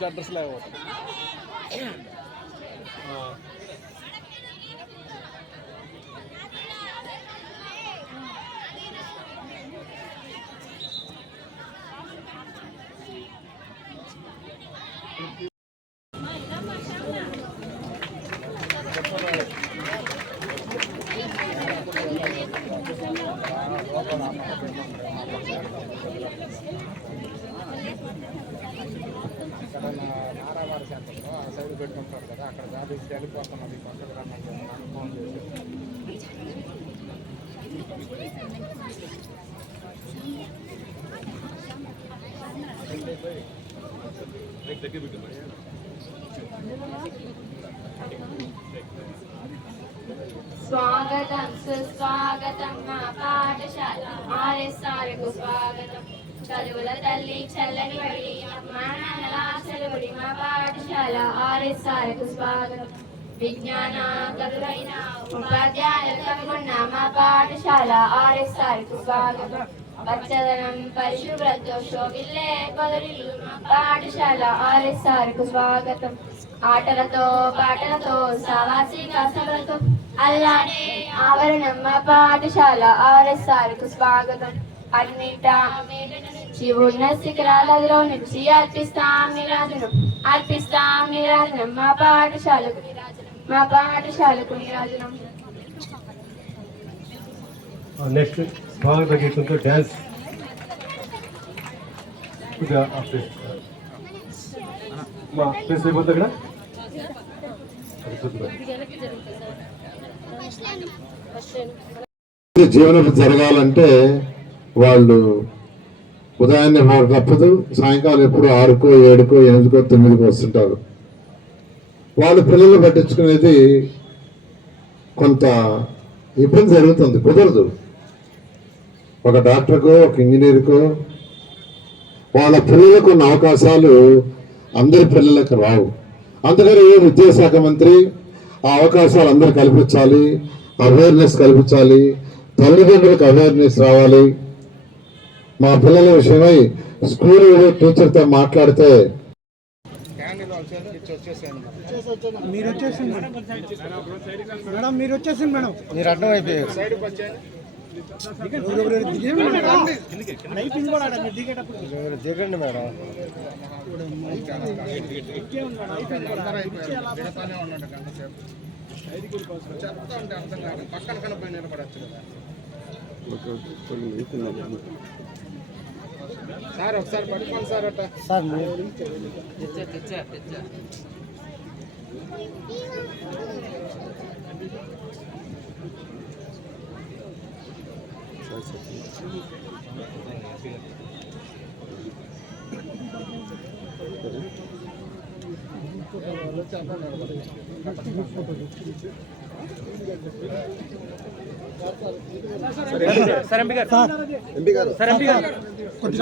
तुमच्या పెట్టుకుంటారు కదా అక్కడ జాబ్ వెళ్ళిపోతున్నది. పక్కకు రమ్మంటే ఫోన్ చేసి. స్వాగతం సుస్వాగతం మా పాఠశాల ఆర్ఎస్ఆర్కు స్వాగతం. చదువుల తల్లి చల్లని బడి మా నాన్నలా పాఠశాల ఆర్ఎస్ఆర్కు స్వాగతం. విజ్ఞాన కరులైన ఉపాధ్యాయులు కనుగొన్న మా పాఠశాల ఆర్ఎస్ఆర్కు స్వాగతం. పచ్చదనం పరిశుభ్రత శోభిల్లే మా పాఠశాల ఆర్ఎస్ఆర్కు స్వాగతం. ఆటలతో పాటలతో సావాసిక సభలతో అల్లానే ఆవరణం మా పాఠశాల ఆర్ఎస్ఆర్కు స్వాగతం. అన్నిటా నుంచి ఉన్న శిఖరాలలో నుంచి అర్పిస్తాం నిరాజనం అర్పిస్తాం నిరాజనం మా పాఠశాలకు నిరాజనం మా పాఠశాలకు నిరాజనం నెక్స్ట్ డ్యాన్స్ మా ప్లేస్ అయిపోతుంది. జీవనం జరగాలంటే వాళ్ళు ఉదయాన్నే మాకు తప్పదు సాయంకాలం ఎప్పుడు ఆరుకో ఏడుకో ఎనిమిదికో తొమ్మిదికో వస్తుంటారు. వాళ్ళు పిల్లలు పట్టించుకునేది కొంత ఇబ్బంది జరుగుతుంది కుదరదు. ఒక డాక్టర్కో ఒక ఇంజనీర్కో వాళ్ళ పిల్లలకు ఉన్న అవకాశాలు అందరి పిల్లలకు రావు. అందుకని ఏ విద్యాశాఖ మంత్రి ఆ అవకాశాలు అందరు కల్పించాలి అవేర్నెస్ కల్పించాలి తల్లిదండ్రులకు అవేర్నెస్ రావాలి. మా పిల్లల విషయమై స్కూల్ టీచర్తో మాట్లాడితే మీరు వచ్చేసింది మేడం మీరు వచ్చేసింది మేడం. మీరు అడ్డం అయిపోయారు. దిగండి మేడం. అందరూ అయిపోయారు దిగతానే ఉండండి గంట సేపు చెత్త అంటే అర్థం కాదు పక్కన కనిపోయి నిలబడచ్చు కదా సార్ ఒకసారి పట్టుకోండి సార్ అట్ట సార్ కొద్దిగా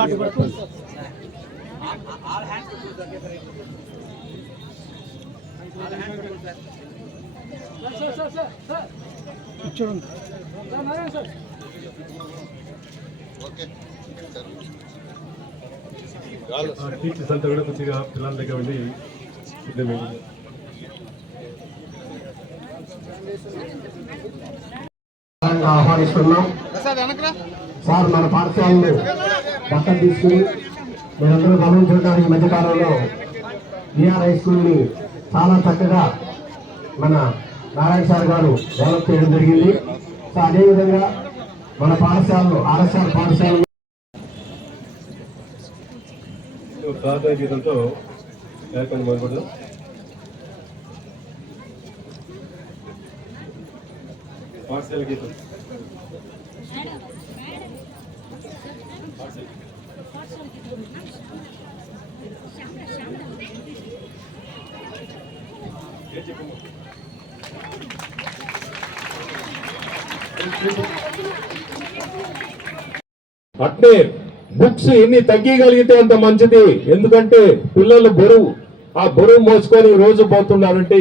అటు పట్టు. కూర్చోండి ఆ టీచర్స్ అంతా కూడా కొద్దిగా పిల్లల దగ్గర ఉండి కొద్దిగా ఆహ్వానిస్తున్నాం సార్ మన పాఠశాలను దత్తత తీసుకుని మీరందరూ గమనించడానికి ఈ మధ్యకాలంలో బీఆర్ హై స్కూల్ని చాలా చక్కగా మన నారాయణ సార్ గారు డెవలప్ చేయడం జరిగింది సో అదేవిధంగా మన పాఠశాలలో ఆర్ఎస్ఆర్ పాఠశాలలో స్వాగత గీతంతో కార్యక్రమం పాఠశాల గీతం. అట్నే బుక్స్ ఎన్ని తగ్గగలిగితే అంత మంచిది. ఎందుకంటే పిల్లలు బరువు. ఆ బరువు మోసుకొని రోజు పోతున్నారంటే